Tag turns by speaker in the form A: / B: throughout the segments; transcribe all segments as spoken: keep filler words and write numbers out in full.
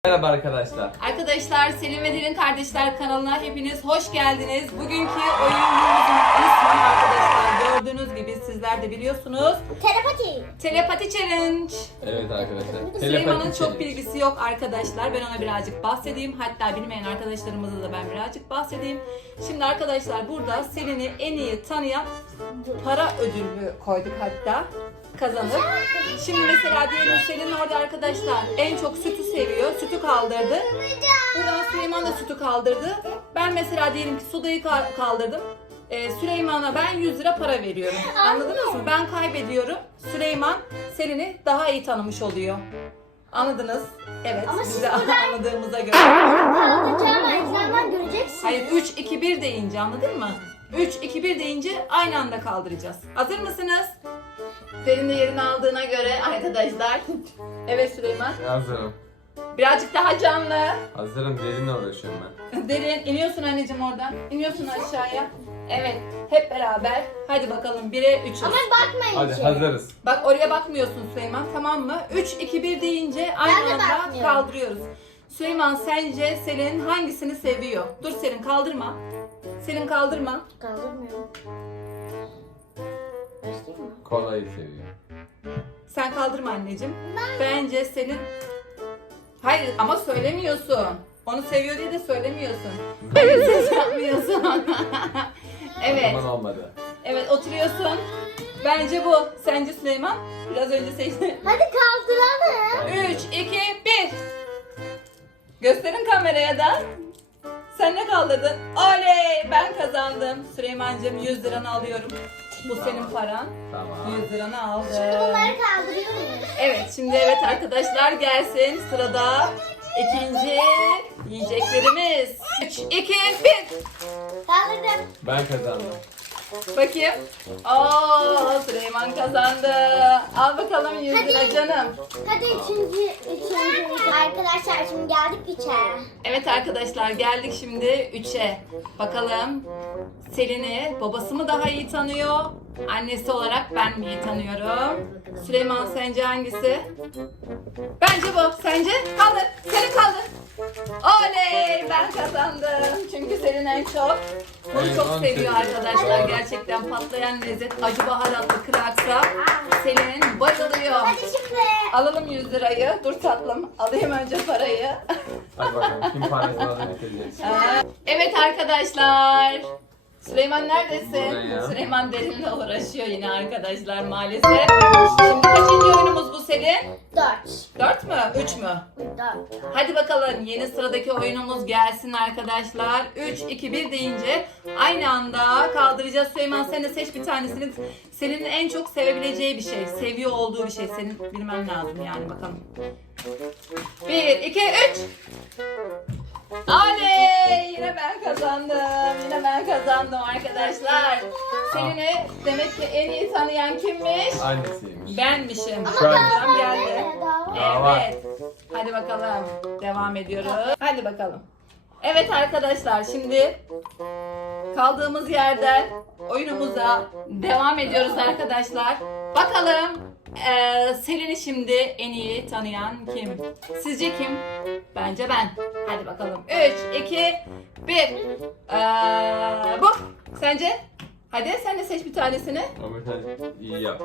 A: Merhaba arkadaşlar.
B: Arkadaşlar Selim ve Derin Kardeşler kanalına hepiniz hoş geldiniz. Bugünkü oyunumuzun ismi arkadaşlar gördüğünüz gibi sizler de biliyorsunuz.
C: Telepati.
B: Telepati Challenge.
A: Evet arkadaşlar.
B: Süleyman'ın çok bilgisi yok arkadaşlar. Ben ona birazcık bahsedeyim. Hatta bilmeyen arkadaşlarımıza da ben birazcık bahsedeyim. Şimdi arkadaşlar burada Selin'i en iyi tanıyan para ödülü koyduk hatta. Kazanır. Şimdi mesela diyelim Selin orada arkadaşlar en çok sütü seviyor. Sütü kaldırdı. Buradan Süleyman da sütü kaldırdı. Ben mesela diyelim ki sodayı kaldırdım. Ee, Süleyman'a ben yüz lira para veriyorum. Anladınız mı? Ben kaybediyorum. Süleyman Selin'i daha iyi tanımış oluyor. Anladınız? Evet.
C: Ama
B: Biz
C: siz
B: de
C: burada-
B: anladığımıza göre.
C: Kaldıracağım ekrandan göreceksin.
B: Hayır üç iki bir deyince anladın mı? üç iki bir deyince aynı anda kaldıracağız. Hazır mısınız? Derin de yerini aldığına göre arkadaşlar. Evet Süleyman.
A: Hazırım.
B: Birazcık daha canlı.
A: Hazırım. Derinle uğraşıyorum ben.
B: Derin iniyorsun anneciğim oradan. İniyorsun aşağıya. Evet. Hep beraber. Hadi bakalım bire üçüz.
C: Ama bakmayın
A: Hadi
C: içeri.
A: hazırız.
B: Bak oraya bakmıyorsun Süleyman, tamam mı? üç iki bir deyince aynı
C: Ben de
B: anda
C: bakmıyorum.
B: kaldırıyoruz. Süleyman sence Selin hangisini seviyor? Dur Selin kaldırma. Selin kaldırma.
C: Kaldırmıyorum. Başlayayım mı?
A: Kolayı seviyor.
B: Sen kaldırma anneciğim. Bence Selin... Hayır ama söylemiyorsun. Onu seviyor diye de söylemiyorsun. Hayır ses yapmıyorsun. Evet.
A: Aman olmadı.
B: Evet oturuyorsun. Bence bu. Sence Süleyman? Biraz önce seçti.
C: Hadi kaldıralım.
B: üç, iki, bir. Gösterin kameraya da. Sen ne kaldırdın? Oley! Ben kazandım. Süleymancığım yüz liranı alıyorum. Bu senin paran.
A: Tamam.
B: yüz liranı aldım.
C: Bunları kaldırıyor muyuz?
B: Evet şimdi evet arkadaşlar gelsin. Sırada ikinci yiyeceklerimiz. üç, iki, bir.
C: Kaldırdım.
A: Ben kazandım.
B: Bakayım. Oo Süleyman kazandı. Al bakalım yüz lira canım.
C: Hadi üçüncü, üçüncü. Arkadaşlar şimdi geldik üçe.
B: Evet arkadaşlar geldik şimdi üçe. Bakalım Selin'i babası mı daha iyi tanıyor? Annesi olarak ben mi iyi tanıyorum? Süleyman sence hangisi? Bence bu. Sence? Kaldır. Selin kaldır. Oley! Ben kazandım. Çünkü Selin en çok bunu
A: Evet,
B: çok
A: onu
B: seviyor
A: seviyor.
B: arkadaşlar.
A: Doğru.
B: Gerçekten patlayan lezzet acı baharatlı kraksa Selin bayılıyor.
C: Hadi şimdi.
B: Alalım yüz lirayı. Dur tatlım. Alayım önce parayı.
A: Hadi bakalım. Kim parasını alır bitirecek.
B: Evet arkadaşlar. Süleyman neredesin?
A: Buradayım ya.
B: Süleyman Derin'le uğraşıyor yine arkadaşlar maalesef. Şimdi kaçıncı oyunumuz bu Selin?
C: Dört.
B: Dört mü? Üç mü?
C: Dört.
B: Hadi bakalım yeni sıradaki oyunumuz gelsin arkadaşlar. üç, iki, bir deyince aynı anda kaldıracağız. Süleyman sen de seç bir tanesini. Senin en çok sevebileceği bir şey. Seviyor olduğu bir şey. Senin bilmen lazım yani bakalım. bir, iki, üç. Oley! Yine ben kazandım. Yine ben kazandım arkadaşlar. Selin'i demek ki en iyi tanıyan kimmiş?
A: Annesiymiş.
B: Benmişim.
A: Şu an-
B: Sıram geldi.
A: Daha var.
B: Evet. Hadi bakalım. Devam ediyoruz. Hadi bakalım. Evet arkadaşlar şimdi kaldığımız yerden oyunumuza devam ediyoruz arkadaşlar. Bakalım eee Selin'i şimdi en iyi tanıyan kim? Sizce kim? Bence ben. Hadi bakalım. üç, iki, bir. Eee bu. Sence? Hadi sen de seç bir tanesini.
A: Ama sen iyi yaptın.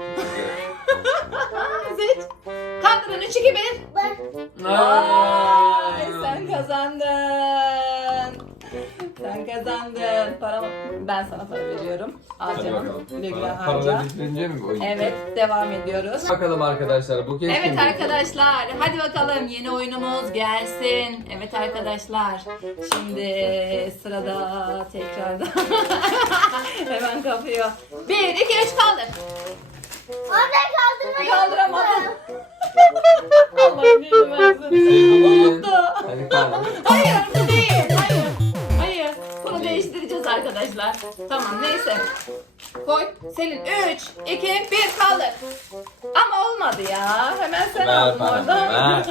B: Seç. Kaldırın üç, iki, bir.
C: Bak.
B: Ay sen kazandın. Sen kazandın. Paramı ben sana para veriyorum. Al
A: Hadi
B: canım.
A: bakalım.
B: Güle güle
A: Para-
B: harca.
A: Paraları bitirince mi bu oyun?
B: Evet devam ediyoruz.
A: Bakalım arkadaşlar bu kez kim
B: Evet
A: bilecek?
B: arkadaşlar hadi bakalım yeni oyunumuz gelsin. Evet arkadaşlar şimdi sırada tekrardan hemen kapıyor. Bir, iki, üç kaldır.
C: Oradan kaldırmayı
B: Kaldıramadım.
C: unuttum.
B: Allah'ım neyim ben
A: Sevgili-
B: Unuttu.
A: Hadi kaldır.
B: Hayır bu değil. Hayır. Hayır. Bunu değiştireceğiz arkadaşlar. Tamam neyse. Koy. Selin üç, iki, bir kaldır. Ama olmadı ya. Hemen sen
A: Ver
B: aldın
A: paramı,
B: orada.
A: ver.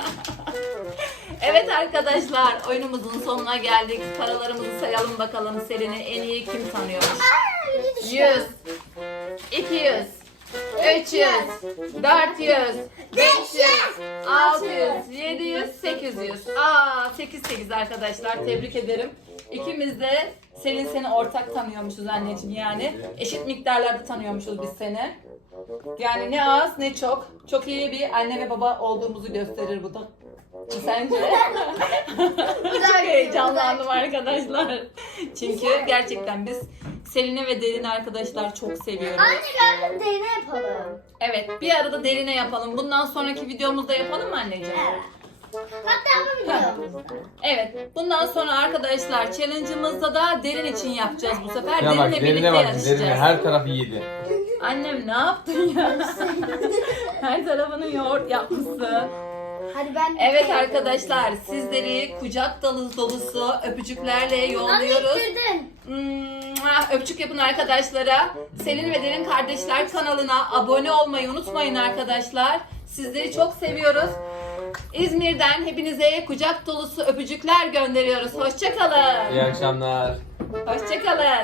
B: Evet arkadaşlar oyunumuzun sonuna geldik. Paralarımızı sayalım bakalım Selin'i en iyi kim tanıyormuş.
C: Aa, yüzü düştü.
B: yüz, iki yüz, üç yüz, dört yüz, beş yüz, altı yüz, yedi yüz, sekiz yüz. Aa, sekiz sekiz arkadaşlar. Tebrik ederim. İkimiz de Selin seni ortak tanıyormuşuz anneciğim yani. Eşit miktarlarda tanıyormuşuz biz seni. Yani ne az ne çok. Çok iyi bir anne ve baba olduğumuzu gösterir bu da. Sence? Çok heyecanlandım arkadaşlar. Çünkü gerçekten biz Selin'i ve Derin'i arkadaşlar çok seviyoruz.
C: Anne gel derine yapalım.
B: Evet, bir arada Derin'e yapalım. Bundan sonraki videomuzda yapalım mı anneciğim?
C: Evet. Hatta bu videomuzda.
B: Evet, bundan sonra arkadaşlar challenge'ımızda da Derin için yapacağız bu sefer.
A: Ya bak
B: Derin'le birlikte
A: derine bak
B: yarışacağız.
A: derine her tarafı yedi.
B: Annem ne yaptın ya? Her tarafını yoğurt yapmışsın.
C: Hadi ben
B: Evet arkadaşlar, sizleri kucak dolu dolusu öpücüklerle
C: Anne
B: yolluyoruz.
C: ittirdin.
B: Mwah, öpücük yapın arkadaşlara. Selin ve Derin Kardeşler kanalına abone olmayı unutmayın arkadaşlar. Sizleri çok seviyoruz. İzmir'den hepinize kucak dolusu öpücükler gönderiyoruz. Hoşçakalın.
A: İyi akşamlar.
B: Hoşçakalın.